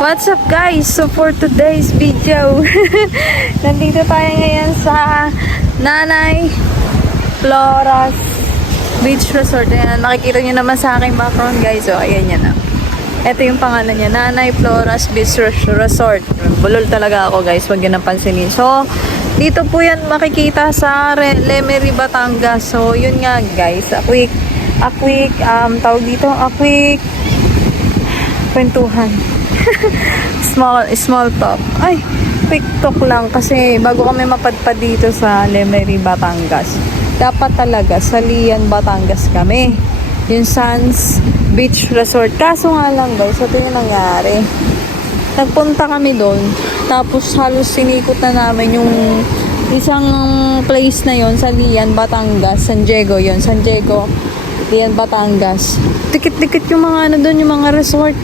What's up guys? So for today's video, nandito tayo ngayon sa Nanay Floras Beach Resort. Ayan, makikita nyo naman sa aking background guys. So ayan yan na. Ito yung pangalan niya, Nanay Floras Beach Resort. Bulol talaga ako guys, huwag yun ang pansinin. So dito po yan makikita sa Lemery, Batangas. So yun nga guys, a quick tawag dito, a quick kwentuhan. small talk. Ay, quick talk lang kasi bago kami mapadpad dito sa Lemery, Batangas, dapat talaga sa Lian, Batangas kami. Yung Sands Beach Resort. Kaso nga lang guys, ito yung nangyari. Nagpunta kami doon, tapos halos sinikot na namin yung isang place na yon sa Lian, Batangas. San Diego yon, San Diego, Lian, Batangas. Dikit-dikit yung mga ano doon, yung mga resort.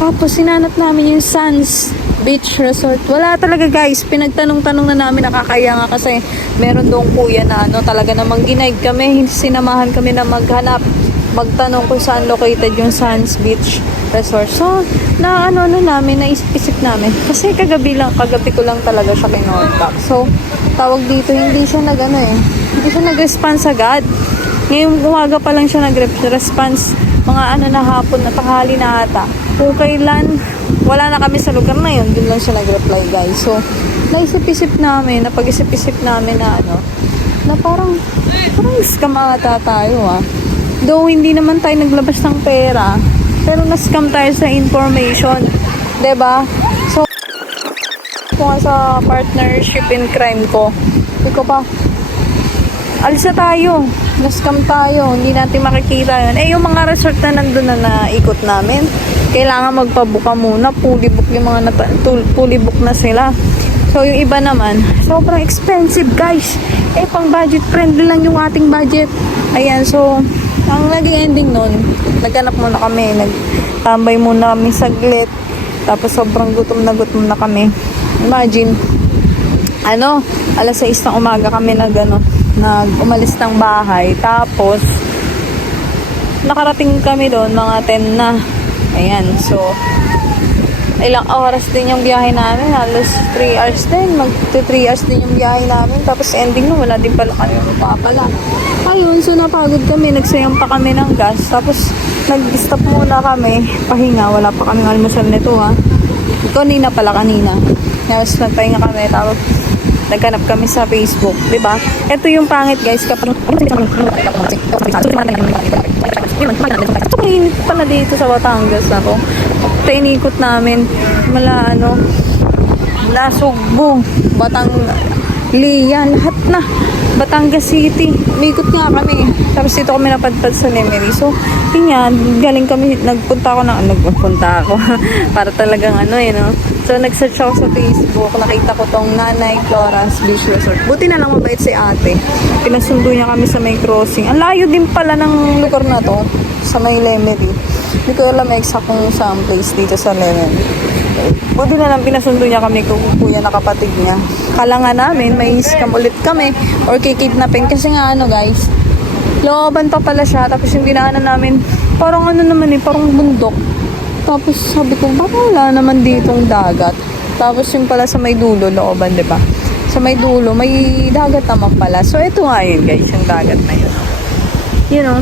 Tapos sinanap namin yung Sands Beach Resort. Wala talaga guys. Pinagtanong-tanong na namin, nakakaya nga kasi meron doon kuya na ano, talaga namang ginaig kami. Sinamahan kami na maghanap, magtanong kung saan located yung Sands Beach Resort. So, na namin, naisip namin. Kasi kagabi ko lang talaga siya kinordak. So, tawag dito, hindi siya hindi siya nag-response agad. Ngayong umaga pa lang siya nag-response. Mga na hapon na tanghali na ata. Kung kailan, wala na kami sa lugar na yun, dun lang siya nag-reply guys. So, naisip-isip namin, napag-isip-isip namin na na parang scam ata tayo Though hindi naman tayo naglabas ng pera, pero na-scam tayo sa information. 'Di ba? So, kung sa partnership in crime ko, ikaw pa, alis na tayo. Na-scam tayo. Hindi natin makikita yun. Yung mga resort na nandun na naikot namin, kailangan magpabuka muna. Fully book yung mga fully book na sila. So, yung iba naman, sobrang expensive, guys. Pang budget friendly lang yung ating budget. Ayan, so, ang naging ending nun, naghanap muna kami. Nagtambay muna kami saglit. Tapos, sobrang gutom na kami. Imagine, alas 6 ng umaga kami umalis ng bahay. Tapos, nakarating kami doon, mga 10 na. Ayan, so, ilang oras din yung biyahe namin. Halos 3 hours din. Mag-3 hours din yung biyahe namin. Tapos, ending na, wala din pala kami mapapala. Ayun, so, napagod kami. Nagsayang pa kami ng gas. Tapos, nag-stop muna kami. Pahinga, wala pa kaming almusal nito, Kanina. Tapos, nagpahinga kami. Tapos, naghanap kami sa Facebook, 'di ba? Ito yung pangit, guys, kapag mainit pala dito sa Batangas ako. Inikot namin mala Sugbo, Lian, lahat na. Batangas City. Umikot nga kami. Tapos dito kami napadpad sa Lemery. So, yun nga, nagpunta ako. Para talagang So, nag-search ako sa Facebook. Nakita ko tong Nanay Floras Beach Resort. Buti na lang mabait si ate. Pinasundo niya kami sa may crossing. Ang layo din pala ng lugar na to. Sa may Lemery. Hindi ko alam exact kung saan place dito sa Lemery. Buti na lang pinasundo niya kami kung kuya na kapatid niya. Kala nga namin may scam ulit kami or kikidnapin kasi nga guys, looban pa pala siya. Tapos yung dinaanan namin parang parang bundok. Tapos sabi ko, parang wala naman ditong dagat. Tapos yung pala sa may dulo, looban, diba? Sa may dulo, may dagat naman pala. So ito nga yun guys, yung dagat na yun. You know.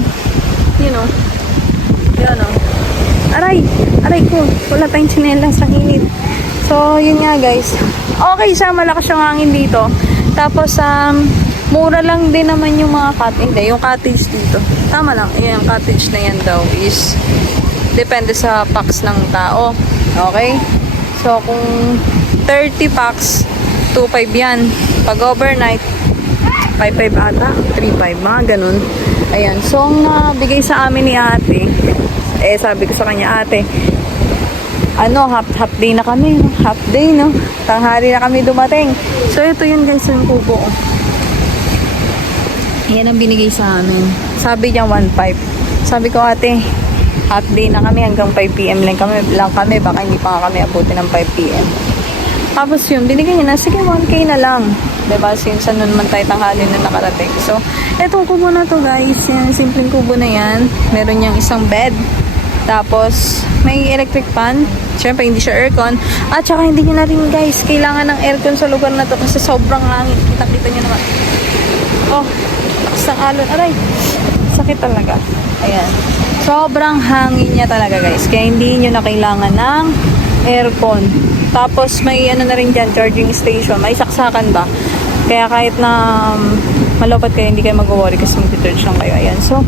Aray ko, wala tayong tsinelas sa init. So, yun nga guys. Okay siya, malakas yung hangin dito. Tapos, mura lang din naman yung mga yung cottage dito. Tama lang, yung cottage na yan daw is depende sa packs ng tao. Okay? So, kung 30 packs, 2.5 yan. Pag overnight, 5.5 ata, 3.5, mga ganun. Ayan. So, ang nabigay sa amin ni ate, sabi ko sa kanya, ate, half day na kami. Half day, no? Tanghali na kami dumating. So, ito yun guys, yung kubo. Yan ang binigay sa amin. Sabi niya, 1.5. Sabi ko, ate, half day na kami, hanggang 5 p.m. lang kami. Baka hindi pa kami abutin ng 5 p.m. Tapos yun, binigay niya na, sige, 1K na lang. Diba? Since ano naman tayo tanghali na nakarating. So, etong kubo na to guys, yung simpleng kubo na yan. Meron niyang isang bed. Tapos, may electric fan. Siyempre, hindi siya aircon. At saka, hindi nyo na rin, guys, kailangan ng aircon sa lugar na to kasi sobrang hangin. Kita-kita nyo naman. Oh, lakas ng alon. Aray, sakit talaga. Ayan. Sobrang hangin niya talaga, guys. Kaya hindi nyo na kailangan ng aircon. Tapos, may ano na rin dyan, charging station. May saksakan ba? Kaya kahit na malapad kayo, hindi kayo mag-worry kasi mag-charge lang kayo. Ayan. So,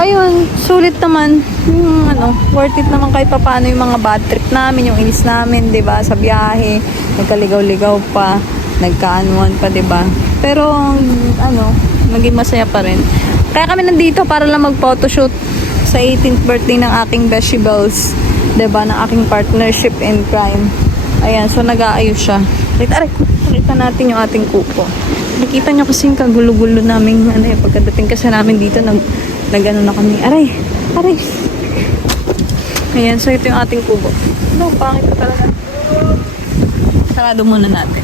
ayun, sulit naman. Yung worth it naman kahit paano yung mga bad trip namin, yung inis namin, 'di ba, sa biyahe. Nagkaligaw-ligaw pa, nagkaanuan pa, 'di ba? Pero naging masaya pa rin. Kaya kami nandito para lang mag-photoshoot sa 18th birthday ng aking Beshibles, 'di ba, ng aking partnership in crime. Ayan, so nag-aayos siya. Kita natin yung ating kupo. Nakita nyo kasi yung kagulo-gulo namin pagkadating kasi namin dito nag-ano na kami. Aray. Ayan, so ito yung ating kubo. Pangit ko talaga. Sarado muna natin.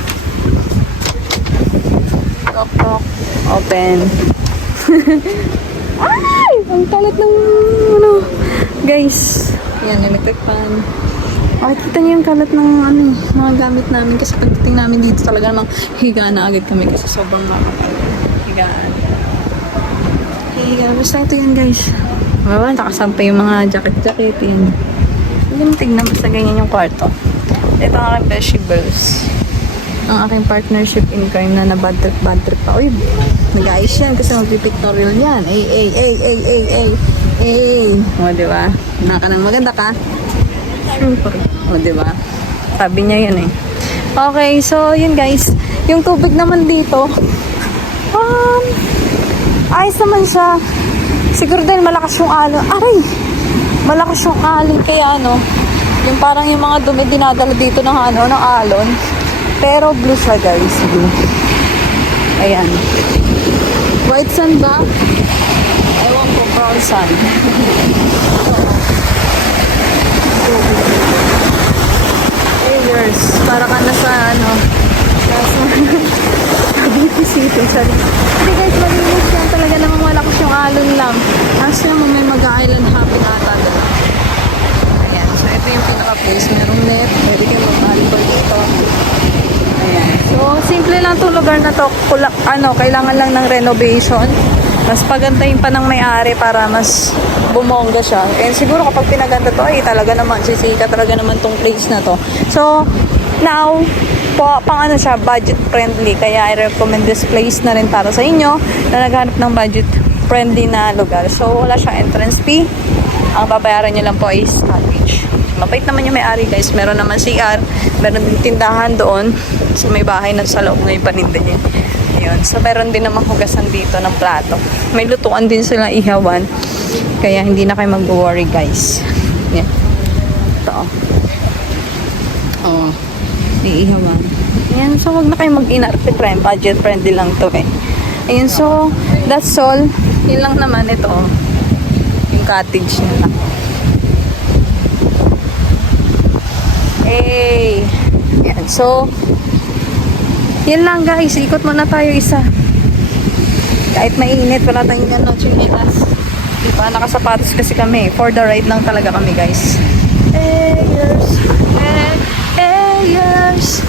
Tok. Open. Ay! Ang kalat ng guys. Ayan, electric fan. Kita niyo yung kalat ng mga gamit namin kasi pagdating namin dito talaga namang higaan na agad kami kasi sobrang higaan. Basta ito yun, guys. Nakasampay yung mga jacket-jacket yun. Hindi tignan basta ganyan yung kwarto. Ito ang aking Beshibles. Ang aking partnership in crime na bad trip pa. Uy, nag-ayos yan kasi mag-pictorial yan. O, diba? Naka nang maganda ka? O, diba? Sabi niya yun eh. Okay, so yun guys. Yung tubig naman dito, ayos naman siya. Siguro dahil malakas yung alon. Aray! Malakas yung alon. Kaya yung parang yung mga dumi dinadala dito ng ng alon. Pero blue siya, guys. Blue. Ayan. White sand ba? Ewan ko, brown sand. Layers. Para ka na sa Cavite City. Sorry. Hindi guys, malinis yan. Talaga namang malakas yung alon lang. Tapos naman may mag-island hopping ata doon. Ayan. So, ito yung pinaka-place. Merong net. Pwede kayo mag-alcohol dito. Ayan. So, simple lang itong lugar na to. Kailangan lang ng renovation. Mas pagantahin pa ng may-ari para mas bumongga siya. And siguro kapag pinaganda to, talaga naman, sisika talaga naman tong place na to. So, now, pang siya, budget friendly. Kaya I recommend this place na rin para sa inyo na naghanap ng budget friendly na lugar. So, wala siyang entrance fee. Ang babayaran nyo lang po is package. Mabait naman yung may-ari, guys. Meron naman CR. Meron din tindahan doon. So, may bahay na sa loob na yung paninda niya. Ayun. So, meron din naman hugasan dito ng plato. May lutuan din sila ihawan. Kaya, hindi na kayo mag-worry, guys. Yan. Ito. Oh. Iihawan. Ayan, so wag na kayo mag-inarte prime. Budget friendly lang to eh. Ayan, so that's all. Yun lang naman ito. Yung cottage nila. Ayan, so yun lang guys. Ikot muna tayo isa. Kahit mainit, wala tayong chinelas. Diba, nakasapatos kasi kami. For the ride lang talaga kami guys. Yes.